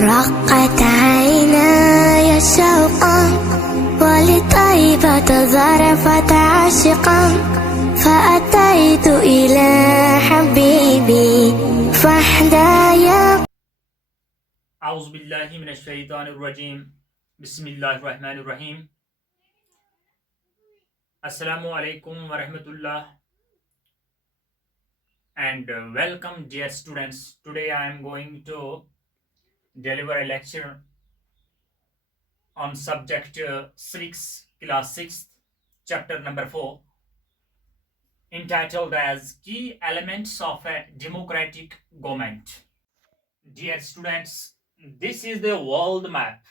رقت عيناي شوقا ولطيبة ظرفت عاشقا فأتيت إلى حبيبي فاحدايا. أعوذ بالله من الشيطان الرجيم. بسم الله الرحمن الرحيم. Assalamu alaikum wa rahmatullah and welcome dear students. Today I am going to deliver a lecture on subject 6, class 6, chapter number 4, entitled as Key Elements of a Democratic Government. Dear students, this is the world map.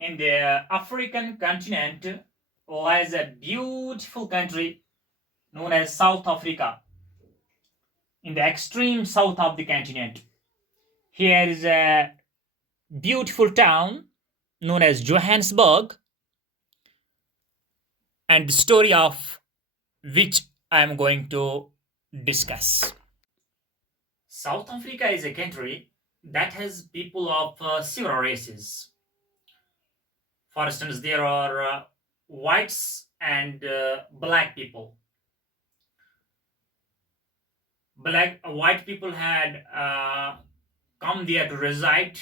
In the African continent lies a beautiful country known as South Africa, in the extreme south of the continent. Here is a beautiful town known as Johannesburg, and the story of which I am going to discuss. South Africa is a country that has people of several races. For instance, there are whites and black people. White people had come there to reside,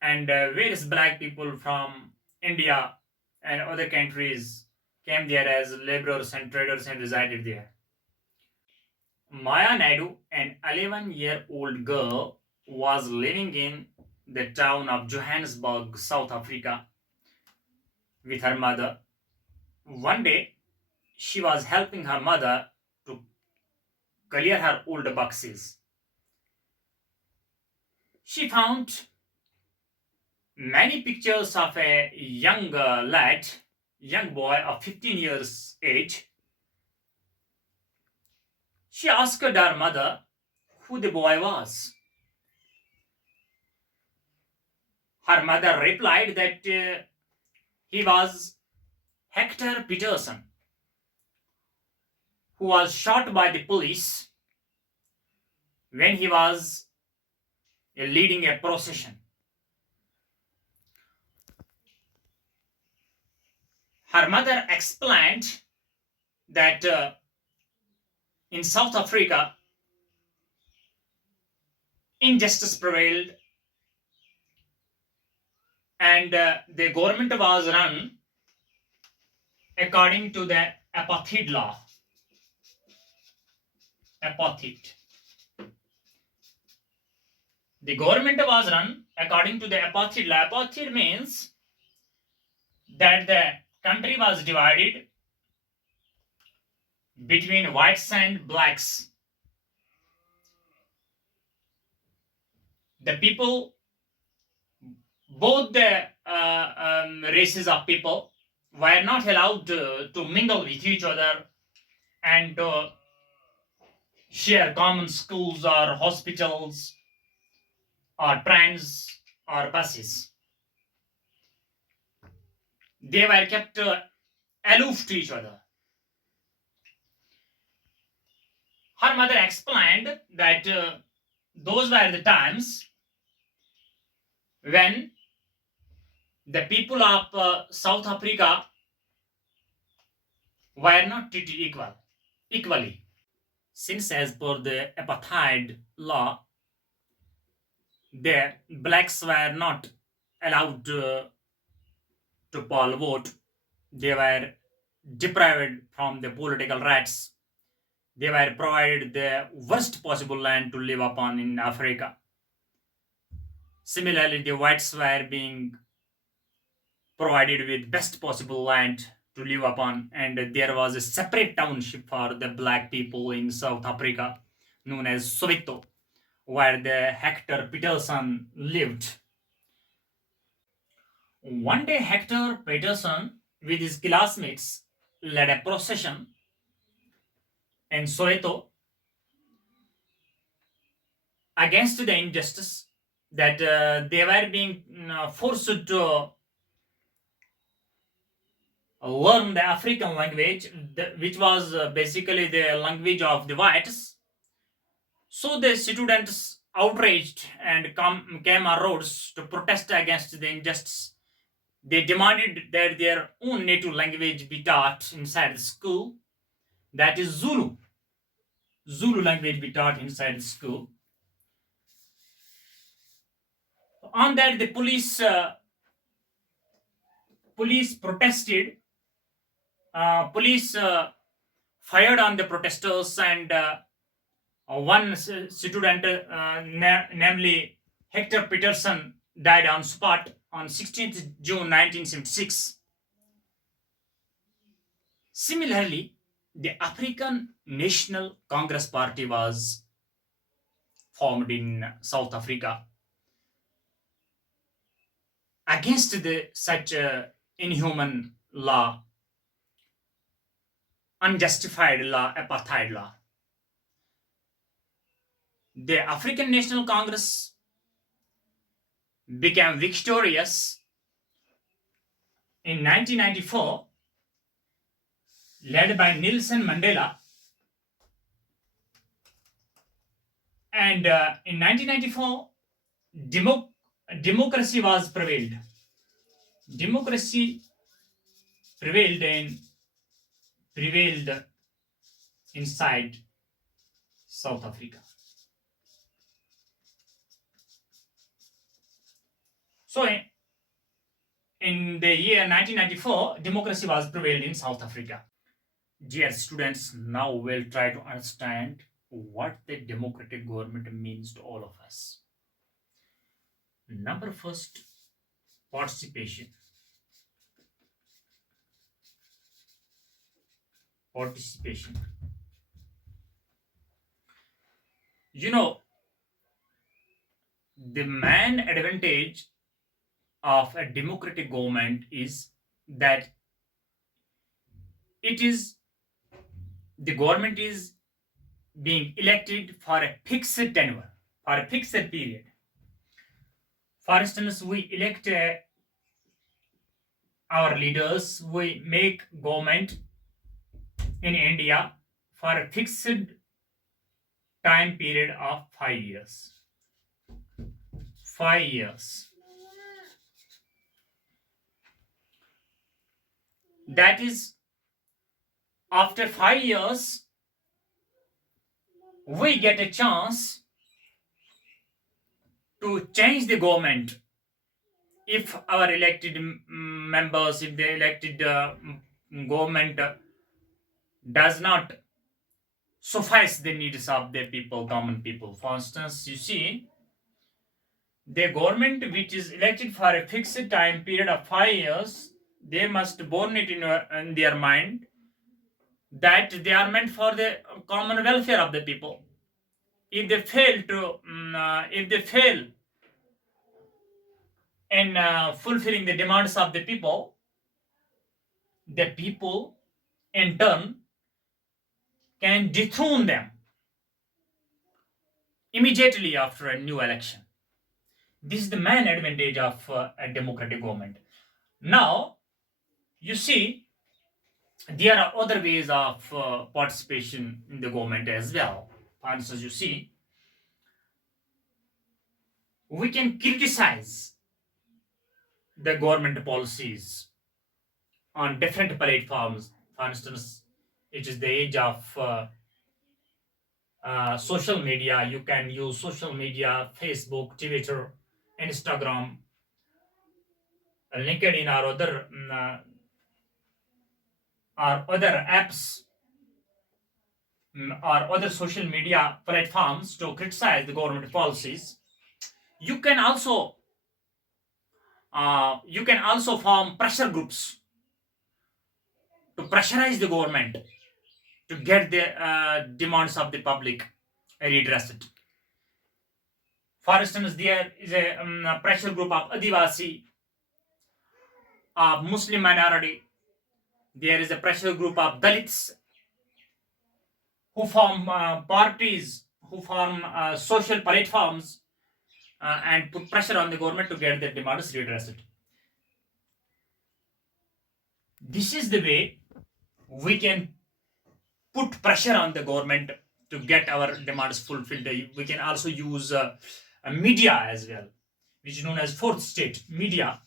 and various black people from India and other countries came there as laborers and traders and resided there. Maya Naidu, an 11-year-old girl, was living in the town of Johannesburg, South Africa, with her mother. One day, she was helping her mother to clear her old boxes. She found many pictures of a young young boy of 15 years age. She asked her mother who the boy was. Her mother replied that he was Hector Peterson, who was shot by the police when he was leading a procession. Her mother explained that in South Africa, injustice prevailed and the government was run according to the apartheid law. Apartheid. The government was run according to the apartheid law. Apartheid means that the country was divided between whites and blacks. The people, both the races of people, were not allowed to mingle with each other and share common schools or hospitals or trains or buses. They were kept aloof to each other. Her mother explained that those were the times when the people of South Africa were not treated equally. Since as per the apartheid law, the blacks were not allowed to poll vote. They were deprived from the political rights. They were provided the worst possible land to live upon in Africa. Similarly, the whites were being provided with best possible land to live upon, and there was a separate township for the black people in South Africa known as Soweto, where the Hector Peterson lived. One day, Hector Peterson with his classmates led a procession in Soweto against the injustice that they were being forced to learn the African language, which was basically the language of the whites. So the students outraged and came on roads to protest against the injustice. They demanded that their own native language be taught inside the school, that is Zulu. Zulu language be taught inside the school. On that, the police protested. Police fired on the protesters, and one student, namely Hector Peterson, died on spot on 16th June 1976. Similarly, the African National Congress Party was formed in South Africa against such inhuman law, unjustified law, apartheid law. The African National Congress became victorious in 1994, led by Nelson Mandela. And in 1994, democracy was prevailed. Democracy prevailed inside South Africa. So in the year 1994, democracy was prevailed in South Africa. Dear students, now we'll try to understand what the democratic government means to all of us. Number first, participation. Participation. You know, the main advantage of a democratic government is that the government is being elected for a fixed tenure, for a fixed period. For instance, we elect our leaders, we make government in India for a fixed time period of 5 years. 5 years. That is, after 5 years, we get a chance to change the government if our elected members, if the elected government does not suffice the needs of the people, common people. For instance, you see, the government which is elected for a fixed time period of 5 years, they must born it in their mind that they are meant for the common welfare of the people. If they fail in fulfilling the demands of the people in turn can dethrone them immediately after a new election. This is the main advantage of a democratic government. Now, you see, there are other ways of participation in the government as well. For instance, you see, we can criticize the government policies on different platforms. For instance, it is the age of social media. You can use social media, Facebook, Twitter, Instagram, LinkedIn, or other apps, or other social media platforms to criticize the government policies. You can also form pressure groups to pressurize the government to get the demands of the public redressed. For instance, there is a pressure group of Adivasi, of Muslim minority. There is a pressure group of Dalits who form parties, who form social platforms, and put pressure on the government to get their demands redressed. This is the way we can put pressure on the government to get our demands fulfilled. We can also use media as well, which is known as fourth state media,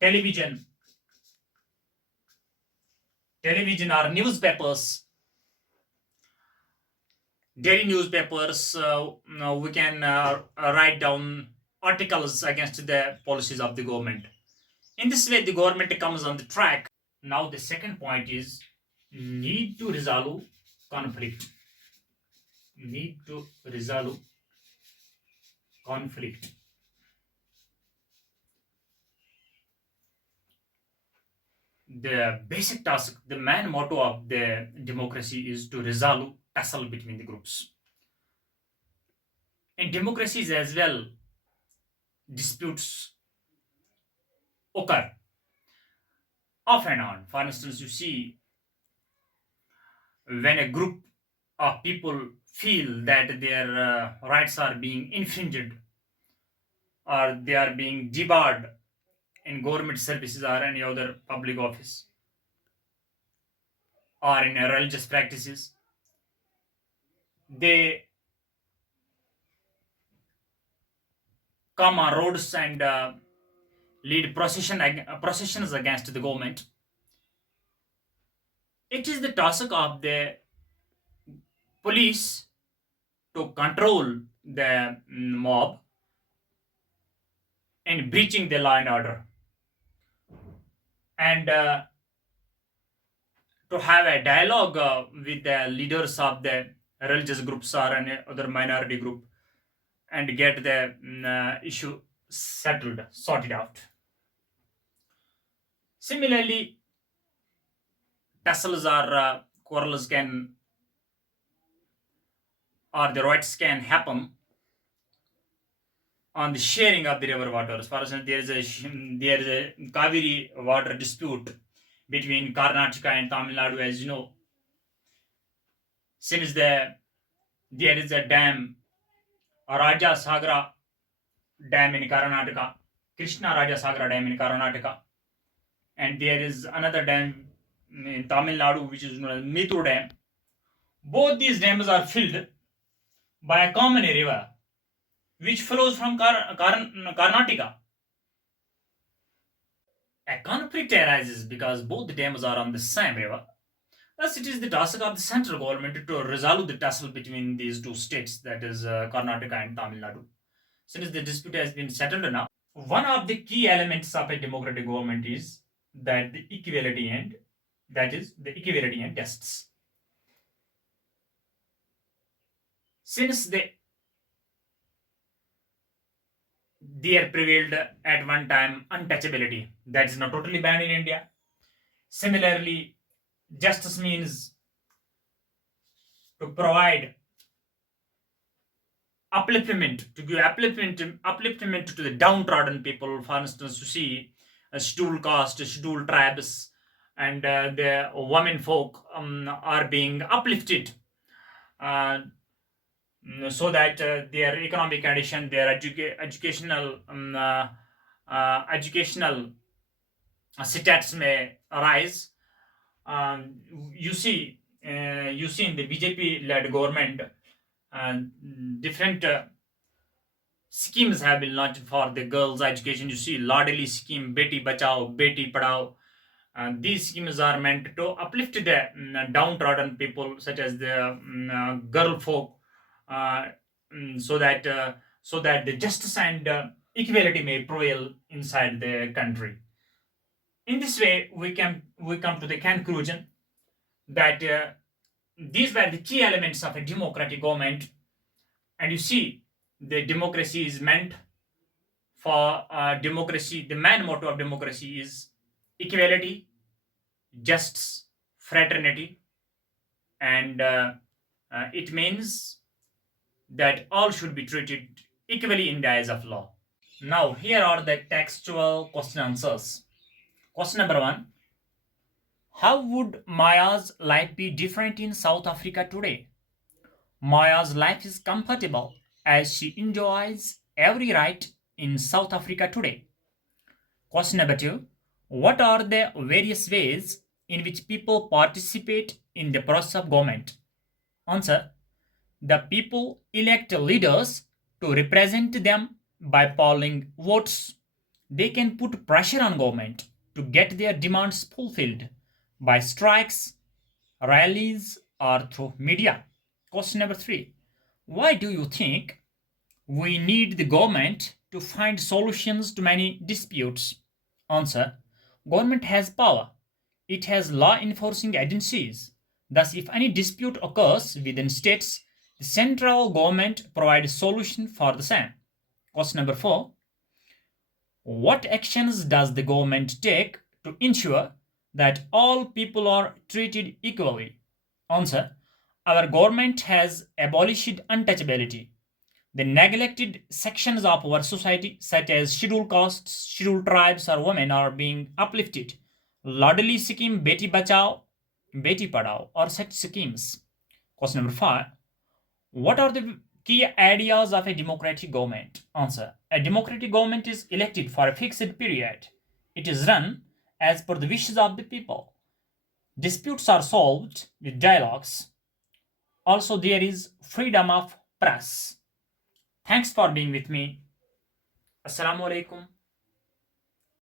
television, television or newspapers, daily newspapers. We can write down articles against the policies of the government. In this way, the government comes on the track. Now, the second point is need to resolve conflict. Need to resolve conflict. The basic task, the main motto of the democracy is to resolve tussle between the groups. In democracies as well, disputes occur off and on. For instance, you see when a group of people feel that their rights are being infringed or they are being debarred in government services or any other public office or in religious practices, they come on roads and lead processions against the government. It is the task of the police to control the mob and breaching the law and order, and to have a dialogue with the leaders of the religious groups or any other minority group and get the issue settled, sorted out. Similarly, tussles or quarrels can or the rights can happen on the sharing of the river waters. For example, there is a Kaveri water dispute between Karnataka and Tamil Nadu, as you know. Since there is a dam, Raja Sagra Dam in Karnataka, Krishna Raja Sagra Dam in Karnataka, and there is another dam in Tamil Nadu which is known as Mithu Dam. Both these dams are filled by a common river which flows from Karnataka. A conflict arises because both the dams are on the same river. Thus, it is the task of the central government to resolve the tussle between these two states, that is Karnataka and Tamil Nadu. Since the dispute has been settled now, one of the key elements of a democratic government is that the equality and that is the equality and tests. Since there prevailed at one time untouchability, that is not totally banned in India. Similarly, justice means to provide upliftment, to give upliftment to the downtrodden people. For instance, you see scheduled caste, scheduled tribes, and the women folk are being uplifted uh, so that their economic condition, their educational stats may arise. Um, you see, you see in the BJP-led government, uh, different schemes have been launched for the girls' education. You see, Ladli scheme, Beti Bachao, Beti Padhao. These schemes are meant to uplift the downtrodden people, such as the girl folk, uh, so that the justice and equality may prevail inside the country. In this way, we come to the conclusion that these were the key elements of a democratic government. And you see, the democracy is meant for democracy. The main motto of democracy is equality, justice, fraternity, and it means that all should be treated equally in the eyes of law. Now, here are the textual question answers. Question number one: how would Maya's life be different in South Africa today? Maya's life is comfortable as she enjoys every right in South Africa today. Question number two: what are the various ways in which people participate in the process of government? Answer: the people elect leaders to represent them by polling votes. They can put pressure on government to get their demands fulfilled by strikes, rallies, or through media. Question number 3. Why do you think we need the government to find solutions to many disputes? Answer: government has power. It has law enforcing agencies. Thus, if any dispute occurs within states, the central government provides solution for the same. Question number 4. What actions does the government take to ensure that all people are treated equally? Answer: our government has abolished untouchability. The neglected sections of our society, such as scheduled castes, scheduled tribes, or women, are being uplifted. Ladli scheme, Beti Bachao, Beti Padhao, or such schemes. Question number 5. What are the key ideas of a democratic government? Answer: a democratic government is elected for a fixed period. It is run as per the wishes of the people. Disputes are solved with dialogues. Also, there is freedom of press. Thanks for being with me. Assalamu alaikum.